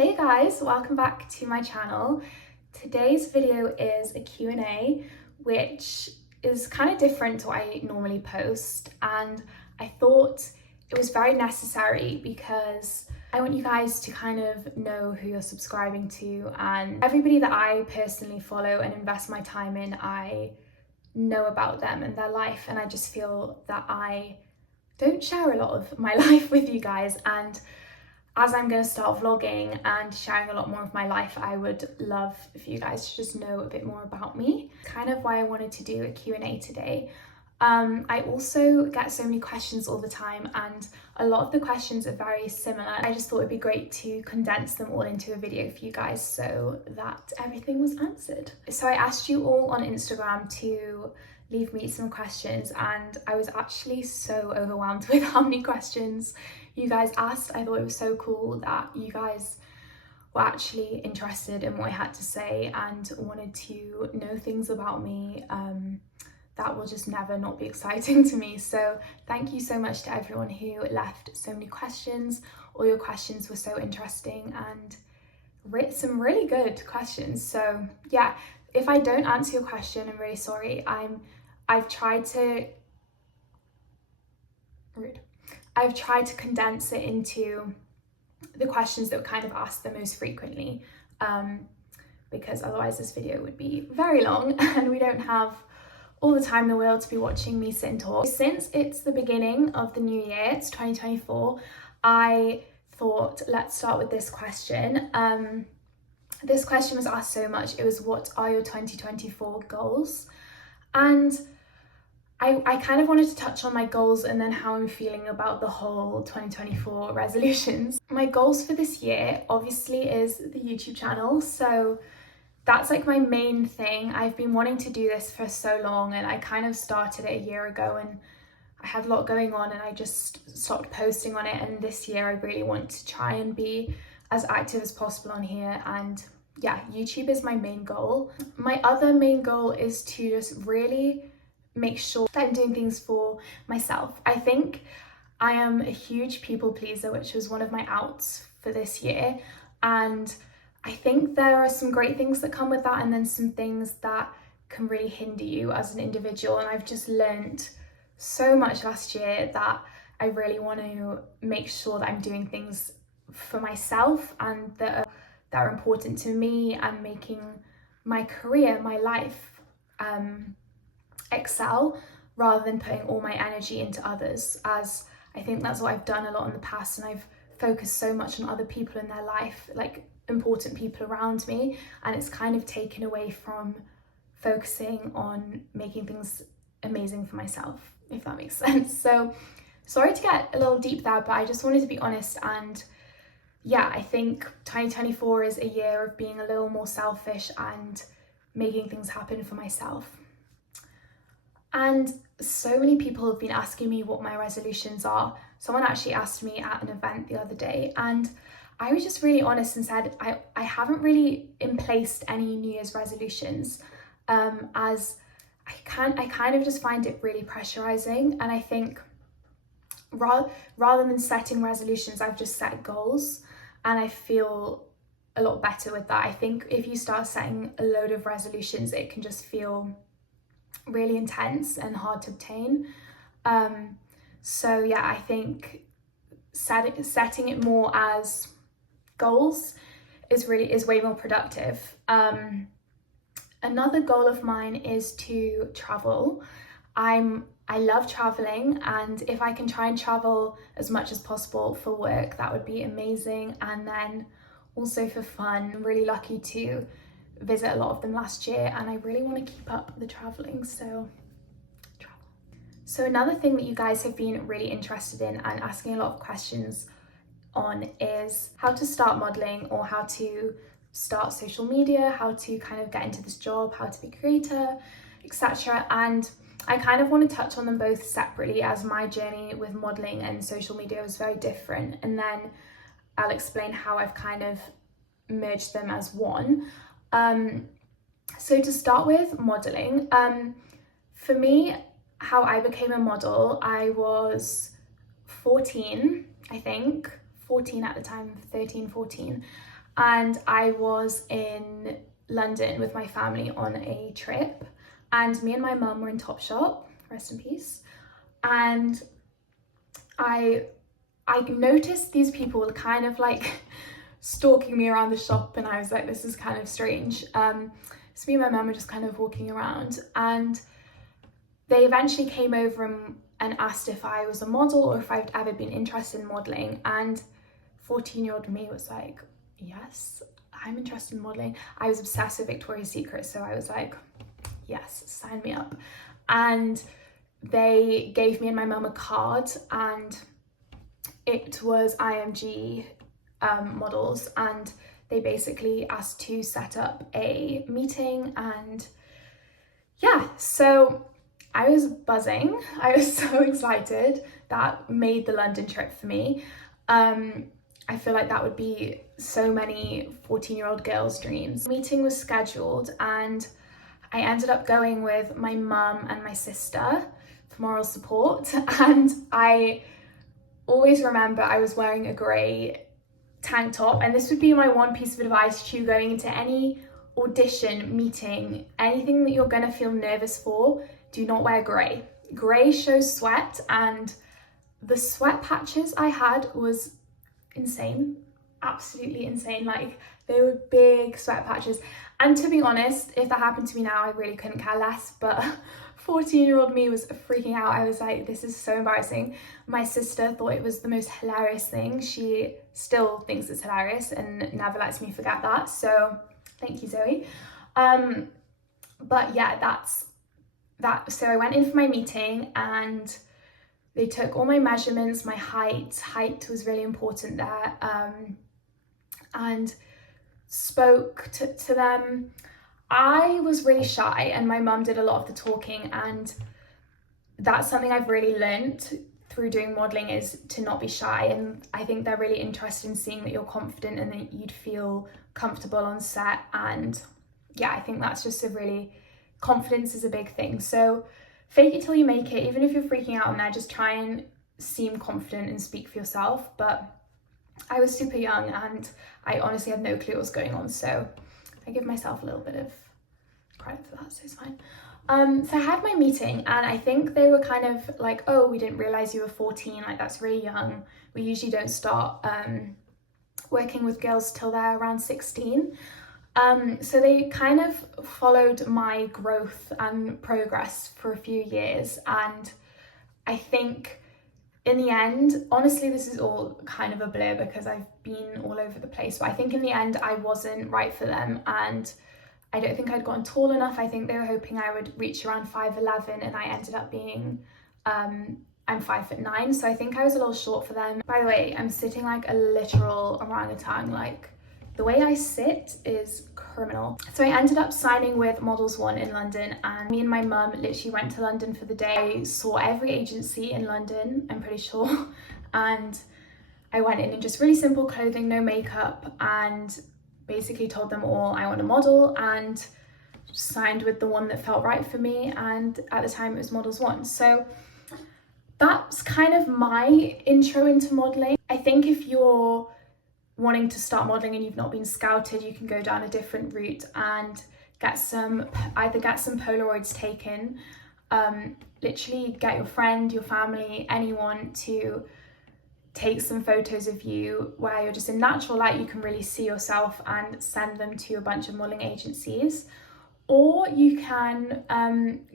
Hey guys, welcome back to my channel. Today's video is a Q&A, which is kind of different to what I normally post, and I thought it was very necessary because I want you guys to kind of know who you're subscribing to, and everybody that I personally follow and invest my time in, I know about them and their life, and I just feel that I don't share a lot of my life with you guys. And as I'm going to start vlogging and sharing a lot more of my life, I would love for you guys to just know a bit more about me. Kind of why I wanted to do a Q&A today. I also get so many questions all the time, and a lot of the questions are very similar. I just thought it'd be great to condense them all into a video for you guys so that everything was answered. So I asked you all on Instagram to leave me some questions, and I was actually so overwhelmed with how many questions you guys asked. I thought it was so cool that you guys were actually interested in what I had to say and wanted to know things about me that will just never not be exciting to me. So thank you so much to everyone who left so many questions. All your questions were so interesting and some really good questions. So yeah, if I don't answer your question, I'm really sorry. I've tried to condense it into the questions that were kind of asked the most frequently, because otherwise this video would be very long and we don't have all the time in the world to be watching me sit and talk. Since it's the beginning of the new year, it's 2024, I thought let's start with this question. This question was asked so much. It was, what are your 2024 goals? And I kind of wanted to touch on my goals and then how I'm feeling about the whole 2024 resolutions. My goals for this year obviously is the YouTube channel. So that's like my main thing. I've been wanting to do this for so long, and I kind of started it a year ago, and I had a lot going on and I just stopped posting on it. And this year I really want to try and be as active as possible on here. And yeah, YouTube is my main goal. My other main goal is to just really make sure that I'm doing things for myself. I think I am a huge people pleaser, which was one of my outs for this year. And I think there are some great things that come with that, and then some things that can really hinder you as an individual. And I've just learned so much last year that I really want to make sure that I'm doing things for myself and that are important to me and making my career, my life, excel, rather than putting all my energy into others, as I think that's what I've done a lot in the past, and I've focused so much on other people in their life, like important people around me, and it's kind of taken away from focusing on making things amazing for myself, if that makes sense. So sorry to get a little deep there, but I just wanted to be honest. And yeah, I think 2024 is a year of being a little more selfish and making things happen for myself. And so many people have been asking me what my resolutions are. Someone actually asked me at an event the other day, and I was just really honest and said I haven't really placed any New Year's resolutions, as I kind of just find it really pressurizing. And I think rather than setting resolutions, I've just set goals, and I feel a lot better with that. I think if you start setting a load of resolutions, it can just feel really intense and hard to obtain. So yeah, I think setting it more as goals is way more productive. Another goal of mine is to travel. I love traveling, and if I can try and travel as much as possible for work, that would be amazing. And then also for fun, I'm really lucky to visit a lot of them last year, and I really want to keep up the traveling, so travel. So another thing that you guys have been really interested in and asking a lot of questions on is how to start modeling, or how to start social media, how to kind of get into this job, how to be a creator, etc. And I kind of want to touch on them both separately, as my journey with modeling and social media was very different, and then I'll explain how I've kind of merged them as one. So to start with modeling, for me, how I became a model, I was 14, I think, 14 at the time, 13, 14. and I was in London with my family on a trip, and me and my mum were in Topshop, rest in peace, and I noticed these people were kind of like stalking me around the shop, and I was like, this is kind of strange. So me and my mum were just kind of walking around, and they eventually came over and asked if I was a model or if I'd ever been interested in modelling, and 14-year-old me was like, yes, I'm interested in modelling. I was obsessed with Victoria's Secret, so I was like, yes, sign me up. And they gave me and my mum a card, and it was IMG models, and they basically asked to set up a meeting, and yeah, so I was buzzing. I was so excited. That made the London trip for me. I feel like that would be so many 14-year-old girls' dreams. The meeting was scheduled, and I ended up going with my mum and my sister for moral support. And I always remember I was wearing a grey tank top, and this would be my one piece of advice to you going into any audition, meeting, anything that you're gonna feel nervous for. Do not wear grey. Grey shows sweat, and the sweat patches I had was insane, absolutely insane. Like, they were big sweat patches, and to be honest, if that happened to me now, I really couldn't care less, but 14-year-old me was freaking out. I was like, this is so embarrassing. My sister thought it was the most hilarious thing. She still thinks it's hilarious and never lets me forget that, so thank you, Zoe. But yeah, that's that. So I went in for my meeting, and they took all my measurements, my height was really important there, and spoke to them. I was really shy, and my mum did a lot of the talking, and that's something I've really learnt through doing modelling, is to not be shy, and I think they're really interested in seeing that you're confident and that you'd feel comfortable on set. And yeah, I think that's just confidence is a big thing. So fake it till you make it. Even if you're freaking out on there, just try and seem confident and speak for yourself. But I was super young, and I honestly had no clue what was going on, so I give myself a little bit of credit for that, so it's fine. So I had my meeting, and I think they were kind of like, oh, we didn't realize you were 14, like that's really young. We usually don't start working with girls till they're around 16. So they kind of followed my growth and progress for a few years, and I think in the end, honestly, this is all kind of a blur because I've been all over the place, but I think in the end I wasn't right for them, and I don't think I'd gotten tall enough. I think they were hoping I would reach around 5'11", and I ended up being I'm 5'9", so I think I was a little short for them. By the way, I'm sitting like a literal orangutan. Like, the way I sit is criminal. So I ended up signing with Models One in London, and me and my mum literally went to London for the day. I saw every agency in London, I'm pretty sure, and I went in just really simple clothing, no makeup, and basically told them all I want a model, and signed with the one that felt right for me, and at the time it was Models One. So that's kind of my intro into modelling. I think if you're wanting to start modelling and you've not been scouted, you can go down a different route and either get some Polaroids taken, literally get your friend, your family, anyone to take some photos of you where you're just in natural light, you can really see yourself, and send them to a bunch of modelling agencies. Or you can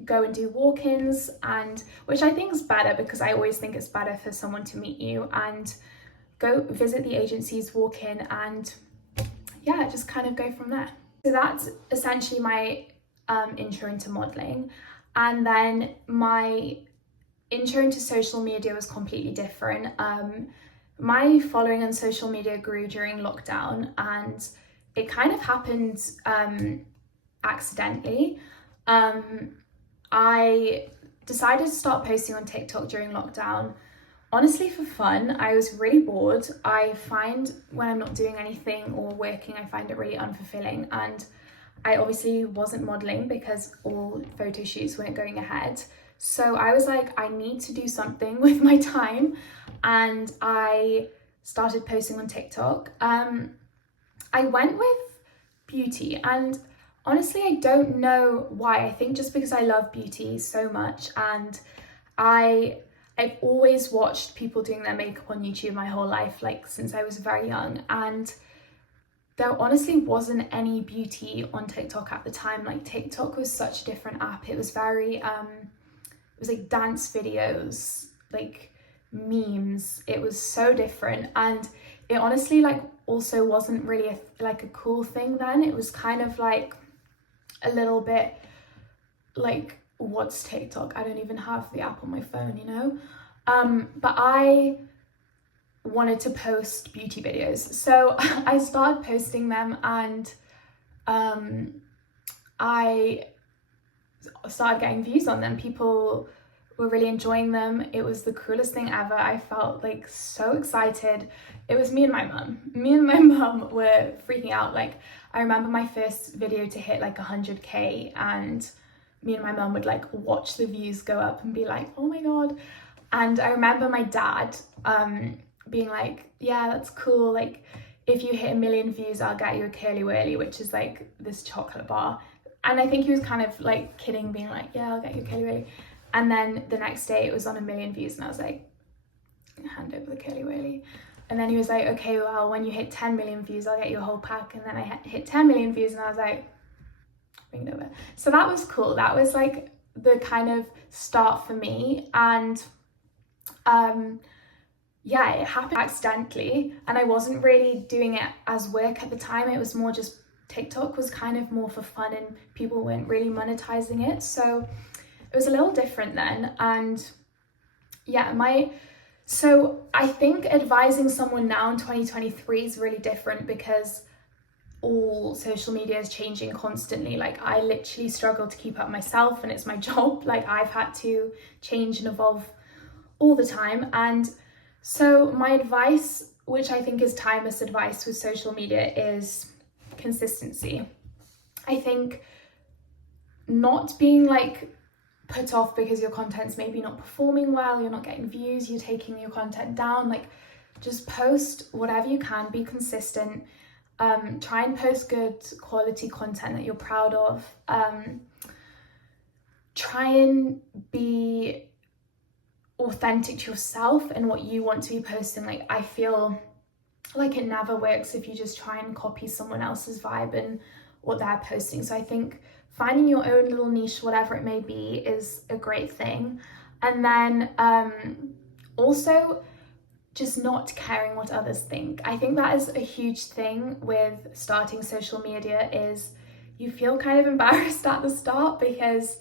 go and do walk-ins, and which I think is better, because I always think it's better for someone to meet you and go visit the agencies, walk in, and yeah, just kind of go from there. So that's essentially my intro into modelling. And then my intro into social media was completely different. My following on social media grew during lockdown, and it kind of happened accidentally. I decided to start posting on TikTok during lockdown, honestly for fun. I was really bored. I find when I'm not doing anything or working, I find it really unfulfilling, and I obviously wasn't modelling because all photo shoots weren't going ahead. So I was like, I need to do something with my time, and I started posting on TikTok. I went with beauty, and honestly, I don't know why. I think just because I love beauty so much, and I've always watched people doing their makeup on YouTube my whole life, like since I was very young, and there honestly wasn't any beauty on TikTok at the time. Like TikTok was such a different app. It was very, it was like dance videos, like memes. It was so different, and it honestly like also wasn't really a cool thing then. It was kind of like a little bit like, what's TikTok? I don't even have the app on my phone, you know? But I wanted to post beauty videos, so I started posting them, and I started getting views on them. People were really enjoying them. It was the coolest thing ever. I felt like so excited. It was me and my mum were freaking out. Like, I remember my first video to hit like 100k, and me and my mum would like watch the views go up and be like, oh my god. And I remember my dad being like, yeah, that's cool, like if you hit 1 million views I'll get you a Curly Wurly, which is like this chocolate bar. And I think he was kind of like kidding, being like, yeah, I'll get you a Curly Wurly. And then the next day it was on 1 million views, and I was like, hand over the Curly Wurly. And then he was like, okay, well, when you hit 10 million views I'll get you a whole pack. And then I hit 10 million views, and I was like, bring it over. So that was cool. That was like the kind of start for me. And yeah, it happened accidentally, and I wasn't really doing it as work at the time. It was more just TikTok was kind of more for fun, and people weren't really monetizing it, so it was a little different then. And yeah, so I think advising someone now in 2023 is really different, because all social media is changing constantly. Like, I literally struggle to keep up myself, and it's my job. Like, I've had to change and evolve all the time. And so my advice, which I think is timeless advice with social media, is consistency. I think not being like put off because your content's maybe not performing well, you're not getting views, you're taking your content down. Like, just post whatever you can, be consistent. Try and post good quality content that you're proud of. Try and be authentic to yourself and what you want to be posting. Like, I feel like it never works if you just try and copy someone else's vibe and what they're posting. So I think finding your own little niche, whatever it may be, is a great thing. And then also just not caring what others think. I think that is a huge thing with starting social media, is you feel kind of embarrassed at the start because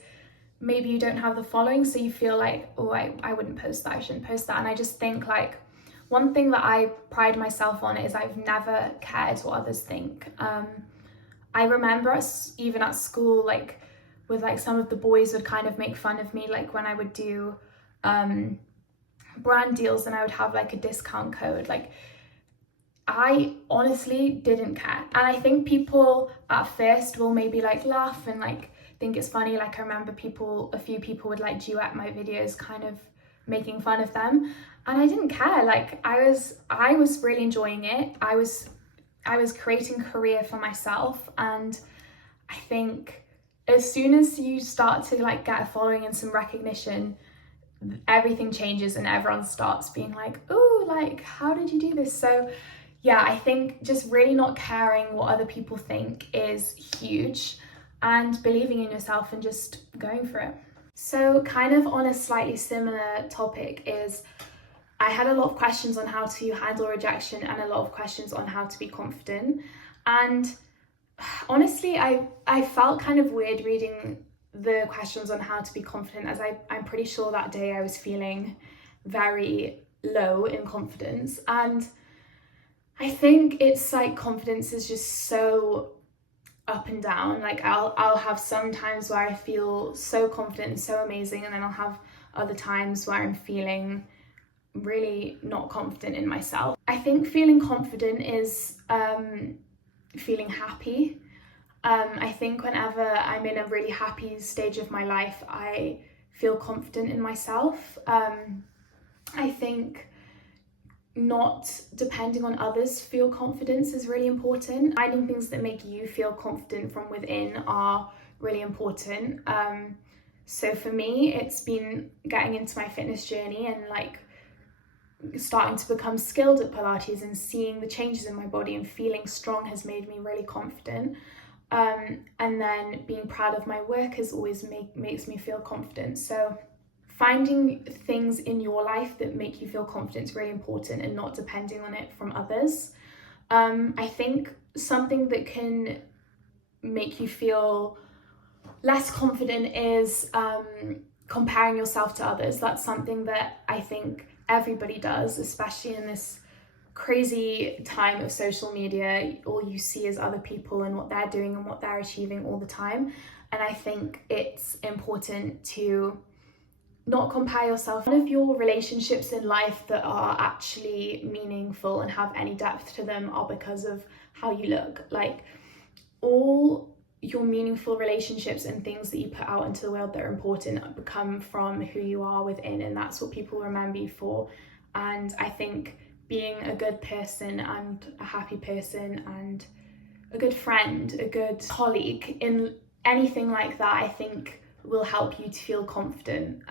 maybe you don't have the following, so you feel like, oh, I wouldn't post that, I shouldn't post that. And I just think, like, one thing that I pride myself on is I've never cared what others think. I remember us, even at school, like with like some of the boys would kind of make fun of me, like when I would do brand deals and I would have like a discount code. Like, I honestly didn't care. And I think people at first will maybe like laugh and like think it's funny. Like, I remember a few people would like duet my videos, kind of making fun of them, and I didn't care. Like, I was really enjoying it. I was creating a career for myself, and I think as soon as you start to like get a following and some recognition, everything changes and everyone starts being like, oh, like, how did you do this? So yeah, I think just really not caring what other people think is huge, and believing in yourself and just going for it. So kind of on a slightly similar topic is, I had a lot of questions on how to handle rejection and a lot of questions on how to be confident. And honestly, I felt kind of weird reading the questions on how to be confident, as I'm pretty sure that day I was feeling very low in confidence. And I think it's like, confidence is just so up and down. Like, I'll have some times where I feel so confident and so amazing, and then I'll have other times where I'm feeling really not confident in myself. I think feeling confident is feeling happy. I think whenever I'm in a really happy stage of my life, I feel confident in myself. I think not depending on others for your confidence is really important. Finding things that make you feel confident from within are really important. So for me, it's been getting into my fitness journey and like starting to become skilled at Pilates and seeing the changes in my body and feeling strong has made me really confident. And then being proud of my work has always makes me feel confident. So finding things in your life that make you feel confident is really important and not depending on it from others. I think something that can make you feel less confident is comparing yourself to others. That's something that I think everybody does, especially in this crazy time of social media. All you see is other people and what they're doing and what they're achieving all the time. And I think it's important to not compare yourself. One of your relationships in life that are actually meaningful and have any depth to them are because of how you look. Like, all your meaningful relationships and things that you put out into the world that are important come from who you are within, and that's what people remember you for. And I think being a good person and a happy person and a good friend, a good colleague, in anything like that, I think will help you to feel confident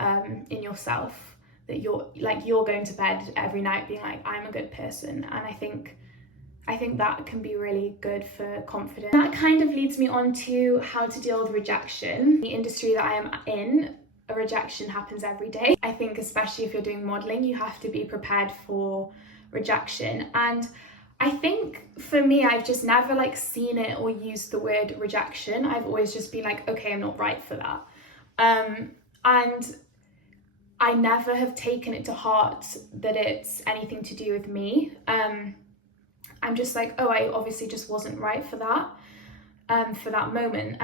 in yourself, that you're going to bed every night being like, I'm a good person. And I think that can be really good for confidence. That kind of leads me on to how to deal with rejection. The industry that I am in, a rejection happens every day. I think especially if you're doing modeling, you have to be prepared for rejection. And I think for me, I've just never like seen it or used the word rejection. I've always just been like, okay, I'm not right for that. And I never have taken it to heart that it's anything to do with me. I'm just like, oh, I obviously just wasn't right for that moment.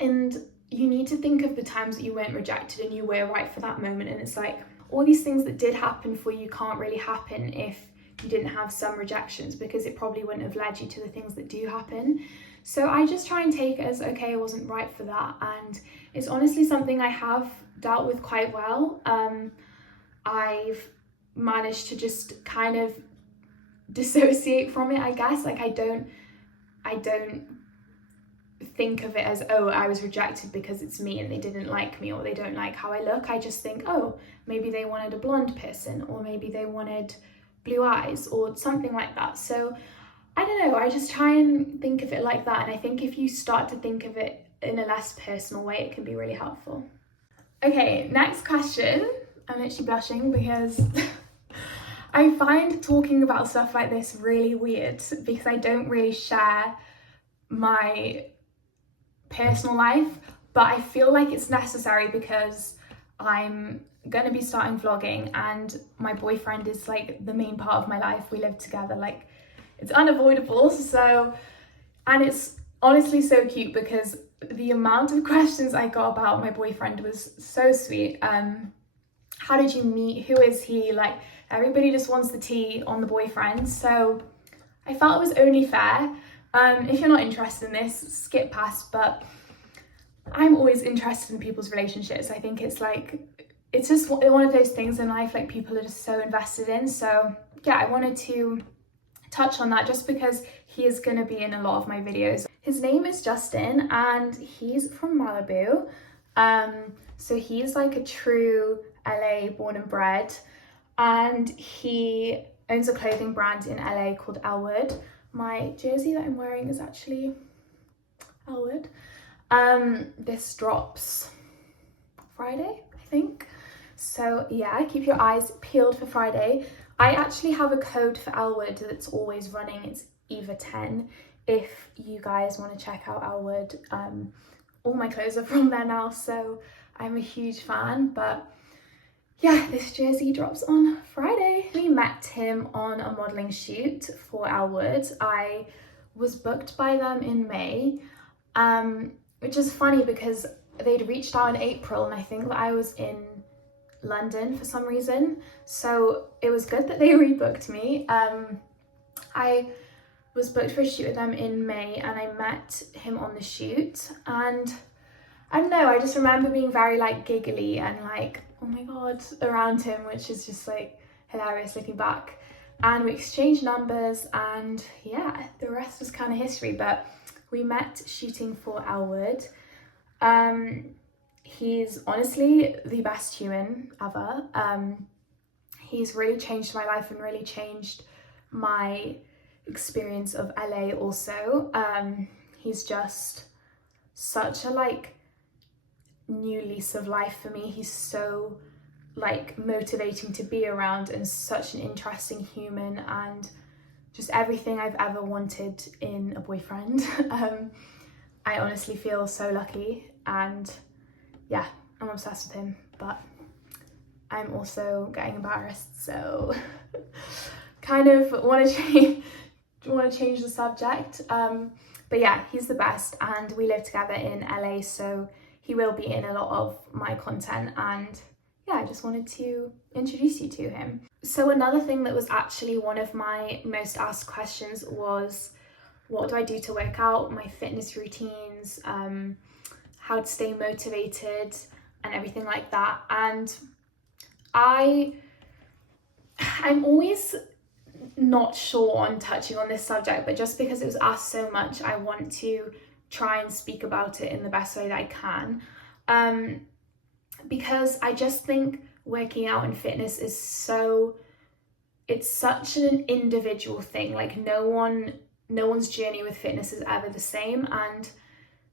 And you need to think of the times that you weren't rejected and you were right for that moment. And it's like, all these things that did happen for you can't really happen if you didn't have some rejections, because it probably wouldn't have led you to the things that do happen. So I just try and take it as, okay, I wasn't right for that. And it's honestly something I have dealt with quite well. I've managed to just kind of dissociate from it, I guess. Like, I don't think of it as, oh, I was rejected because it's me and they didn't like me or they don't like how I look. I just think, oh, maybe they wanted a blonde person, or maybe they wanted blue eyes or something like that. So I don't know, I just try and think of it like that. And I think if you start to think of it in a less personal way, it can be really helpful. Okay, next question. I'm literally blushing because I find talking about stuff like this really weird, because I don't really share my personal life, but I feel like it's necessary because I'm gonna be starting vlogging and my boyfriend is like the main part of my life. We live together, like it's unavoidable. So, and it's honestly so cute because the amount of questions I got about my boyfriend was so sweet. How did you meet? Who is he? Like, everybody just wants the tea on the boyfriend. So I felt it was only fair. If you're not interested in this, skip past, but I'm always interested in people's relationships. I think it's like, it's just one of those things in life like people are just so invested in. So yeah, I wanted to touch on that just because he is going to be in a lot of my videos. His name is Justin and he's from Malibu. So he's like a true LA born and bred, and he owns a clothing brand in LA called Elwood. My jersey that I'm wearing is actually Elwood. This drops Friday, I think. So yeah, keep your eyes peeled for Friday. I actually have a code for Elwood that's always running. It's EVA10 if you guys want to check out Elwood. All my clothes are from there now, so I'm a huge fan. But yeah, this jersey drops on Friday. We met him on a modelling shoot for Elwood. I was booked by them in May, which is funny because they'd reached out in April and I think that I was in London for some reason. So it was good that they rebooked me. I was booked for a shoot with them in May and I met him on the shoot, and I don't know, I just remember being very like giggly and like, oh my god, around him, which is just like hilarious looking back. And we exchanged numbers, and yeah, the rest was kind of history. But we met shooting for Elwood. He's honestly the best human ever. He's really changed my life and really changed my experience of LA also. He's just such a like new lease of life for me. He's so like motivating to be around and such an interesting human, and just everything I've ever wanted in a boyfriend. I honestly feel so lucky, and yeah, I'm obsessed with him, but I'm also getting embarrassed, so kind of want to change the subject. But yeah, he's the best, and we live together in LA, so he will be in a lot of my content, and yeah, I just wanted to introduce you to him. So another thing that was actually one of my most asked questions was, what do I do to work out, my fitness routines, how to stay motivated and everything like that. And I'm always not sure on touching on this subject, but just because it was asked so much, I want to try and speak about it in the best way that I can. Because I just think working out and fitness is it's such an individual thing. Like no one's journey with fitness is ever the same, and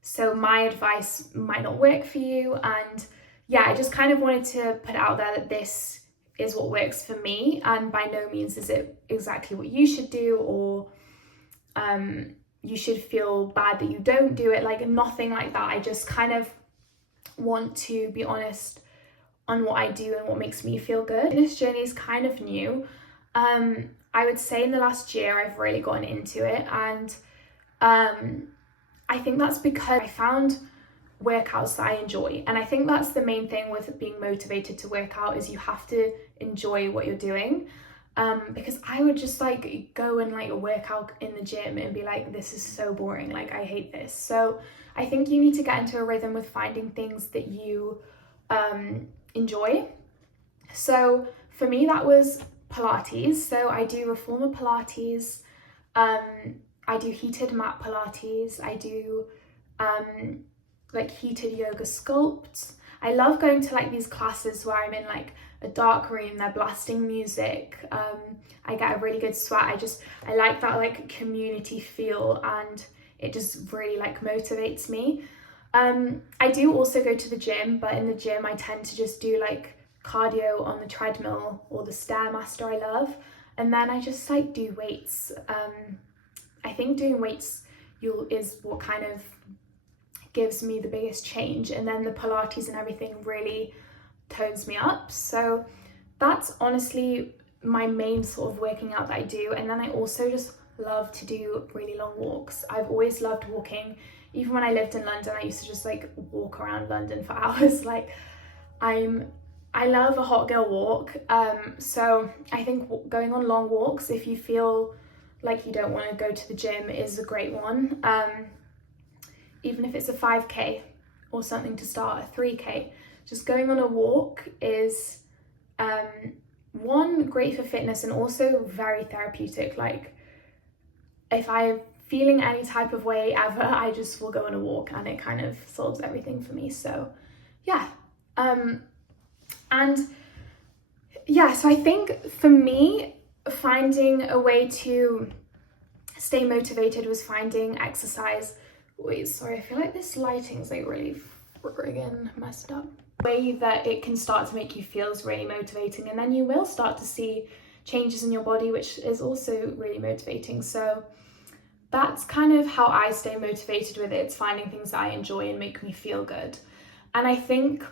so my advice might not work for you. And yeah, I just kind of wanted to put out there that this is what works for me, and by no means is it exactly what you should do, or you should feel bad that you don't do it, like nothing like that. I just kind of want to be honest on what I do and what makes me feel good. This journey is kind of new. I would say in the last year I've really gotten into it, and I think that's because I found workouts that I enjoy. And I think that's the main thing with being motivated to work out, is you have to enjoy what you're doing. Because I would just like go and like work out in the gym and be like, this is so boring, like I hate this. So I think you need to get into a rhythm with finding things that you enjoy. So for me that was Pilates. So I do reformer Pilates, I do heated mat Pilates, I do like heated yoga sculpt. I love going to like these classes where I'm in like a dark room, they're blasting music, I get a really good sweat. I like that like community feel, and it just really like motivates me. I do also go to the gym, but in the gym I tend to just do like cardio on the treadmill or the Stairmaster I love, and then I just like do weights. I think doing weights is what kind of gives me the biggest change, and then the Pilates and everything really tones me up. So that's honestly my main sort of working out that I do. And then I also just love to do really long walks. I've always loved walking. Even when I lived in London, I used to just like walk around London for hours. Like I love a hot girl walk. So I think going on long walks, if you feel like you don't want to go to the gym, is a great one. Even if it's a 5k or something to start, a 3k, just going on a walk is one, great for fitness, and also very therapeutic. Like if I'm feeling any type of way ever, I just will go on a walk and it kind of solves everything for me. So yeah, and yeah, so I think for me, finding a way to stay motivated was finding exercise. Wait, sorry, I feel like this lighting's like really friggin' messed up. The way that it can start to make you feel is really motivating, and then you will start to see changes in your body, which is also really motivating. So that's kind of how I stay motivated with it. It's finding things that I enjoy and make me feel good. And I think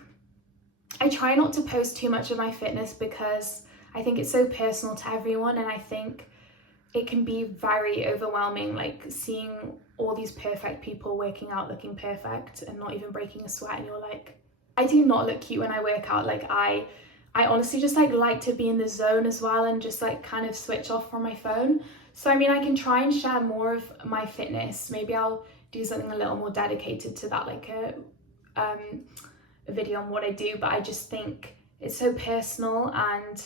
I try not to post too much of my fitness because I think it's so personal to everyone, and I think it can be very overwhelming, like seeing all these perfect people working out looking perfect and not even breaking a sweat, and you're like, I do not look cute when I work out. Like I honestly just like to be in the zone as well, and just like kind of switch off from my phone. So I mean, I can try and share more of my fitness. Maybe I'll do something a little more dedicated to that, like a video on what I do, but I just think it's so personal and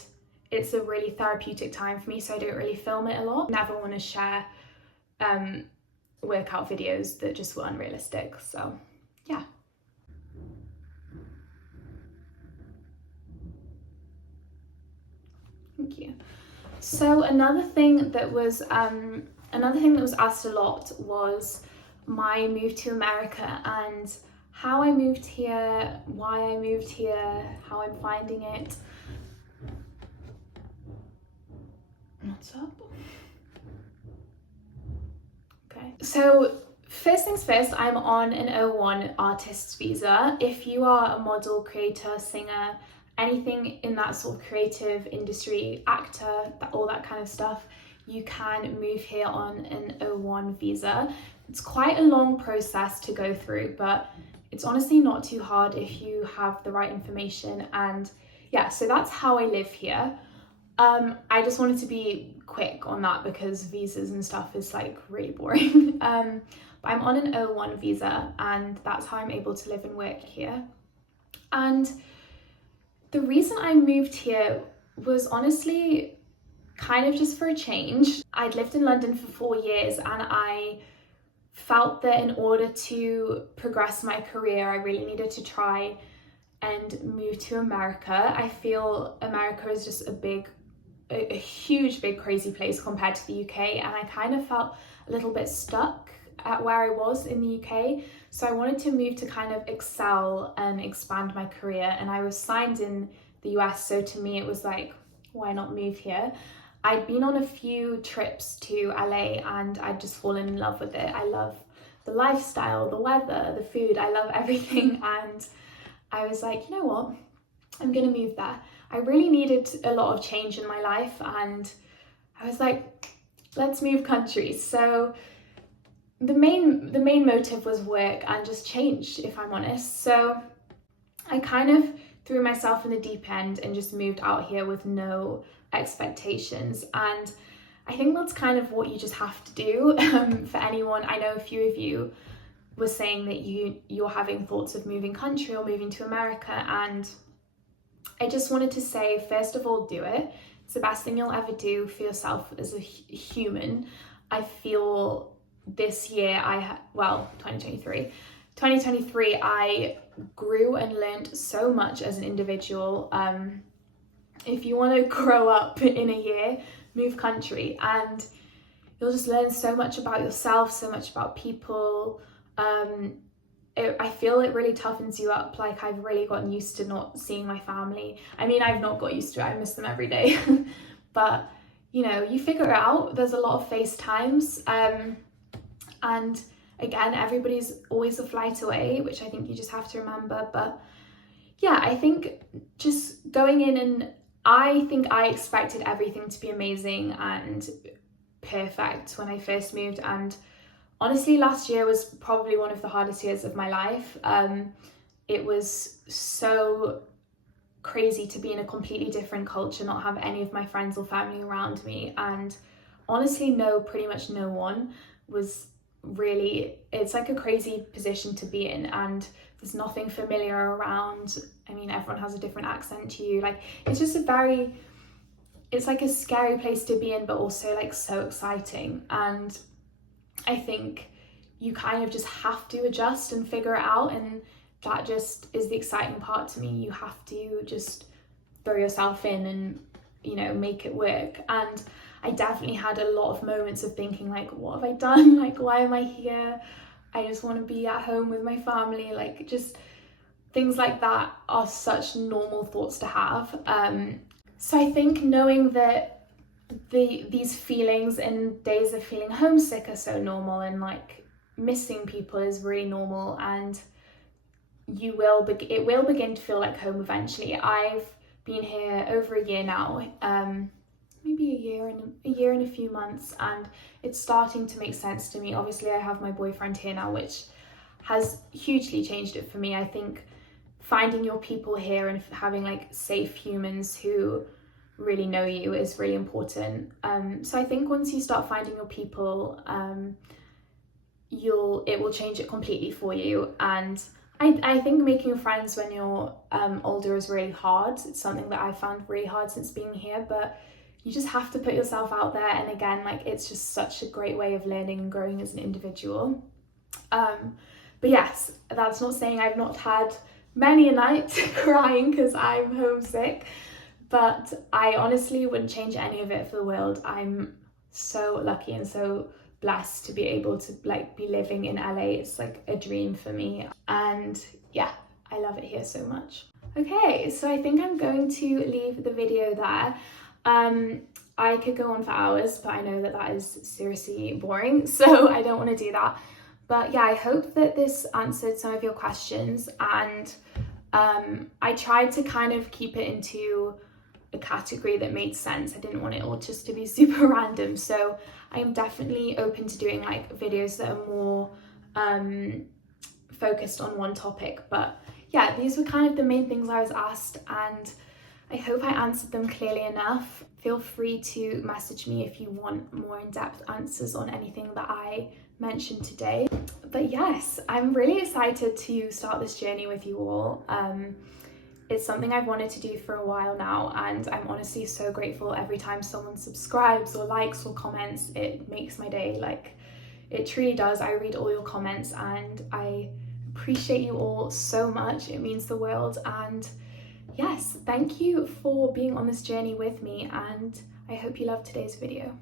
it's a really therapeutic time for me, so I don't really film it a lot. Never want to share workout videos that just were unrealistic. So yeah. Thank you. So another thing that was asked a lot was my move to America and how I moved here, why I moved here, how I'm finding it. What's up? Okay. So first things first, I'm on an O1 artist's visa. If you are a model, creator, singer, anything in that sort of creative industry, actor, all that kind of stuff, you can move here on an O1 visa. It's quite a long process to go through, but it's honestly not too hard if you have the right information. And yeah, so that's how I live here. I just wanted to be quick on that because visas and stuff is like really boring. But I'm on an O1 visa and that's how I'm able to live and work here. And the reason I moved here was honestly kind of just for a change. I'd lived in London for 4 years and I felt that in order to progress my career, I really needed to try and move to America. I feel America is just a huge, big, crazy place compared to the UK, and I kind of felt a little bit stuck at where I was in the UK. So I wanted to move to kind of excel and expand my career, and I was signed in the US, so to me it was like, why not move here? I'd been on a few trips to LA and I'd just fallen in love with it. I love the lifestyle, the weather, the food, I love everything, and I was like, you know what, I'm gonna move there. I really needed a lot of change in my life and I was like, let's move countries. So the main motive was work and just change, if I'm honest. So I kind of threw myself in the deep end and just moved out here with no expectations. And I think that's kind of what you just have to do for anyone. I know a few of you were saying that you're having thoughts of moving country or moving to America, and I just wanted to say, first of all, do it. It's the best thing you'll ever do for yourself as a human. I feel this year 2023, I grew and learned so much as an individual. If you want to grow up in a year, move country and you'll just learn so much about yourself, so much about people. I feel it really toughens you up. Like, I've really gotten used to not seeing my family. I mean, I've not got used to it. I miss them every day. But, you know, you figure it out. There's a lot of FaceTimes. And again, everybody's always a flight away, which I think you just have to remember. But yeah, I think just going in, and I think I expected everything to be amazing and perfect when I first moved. And honestly, last year was probably one of the hardest years of my life. It was so crazy to be in a completely different culture, not have any of my friends or family around me, and honestly pretty much no one was really, it's like a crazy position to be in, and there's nothing familiar around. I mean, everyone has a different accent to you. Like, it's just it's like a scary place to be in, but also like so exciting. And I think you kind of just have to adjust and figure it out, and that just is the exciting part to me. You have to just throw yourself in and, you know, make it work. And I definitely had a lot of moments of thinking like, what have I done? Like, why am I here? I just want to be at home with my family. Like, just things like that are such normal thoughts to have. So I think knowing that these feelings and days of feeling homesick are so normal, and like missing people is really normal, and it will begin to feel like home eventually. I've been here over a year now, maybe a year and a few months, and it's starting to make sense to me. Obviously, I have my boyfriend here now, which has hugely changed it for me. I think finding your people here and having like safe humans who really know you is really important. So I think once you start finding your people, it will change it completely for you. And I think making friends when you're older is really hard. It's something that I found really hard since being here, but you just have to put yourself out there. And again, like, it's just such a great way of learning and growing as an individual. But yes, that's not saying I've not had many a night crying because I'm homesick, but I honestly wouldn't change any of it for the world. I'm so lucky and so blessed to be able to like be living in LA. It's like a dream for me, and yeah, I love it here so much. Okay, so I think I'm going to leave the video there. I could go on for hours, but I know that that is seriously boring, so I don't want to do that. But yeah, I hope that this answered some of your questions, and I tried to kind of keep it into a category that made sense. I didn't want it all just to be super random, so I am definitely open to doing like videos that are more focused on one topic. But yeah, these were kind of the main things I was asked, and I hope I answered them clearly enough. Feel free to message me if you want more in-depth answers on anything that I mentioned today. But yes, I'm really excited to start this journey with you all. It's something I've wanted to do for a while now, and I'm honestly so grateful every time someone subscribes or likes or comments. It makes my day, like, it truly does. I read all your comments and I appreciate you all so much. It means the world. And yes, thank you for being on this journey with me, and I hope you loved today's video.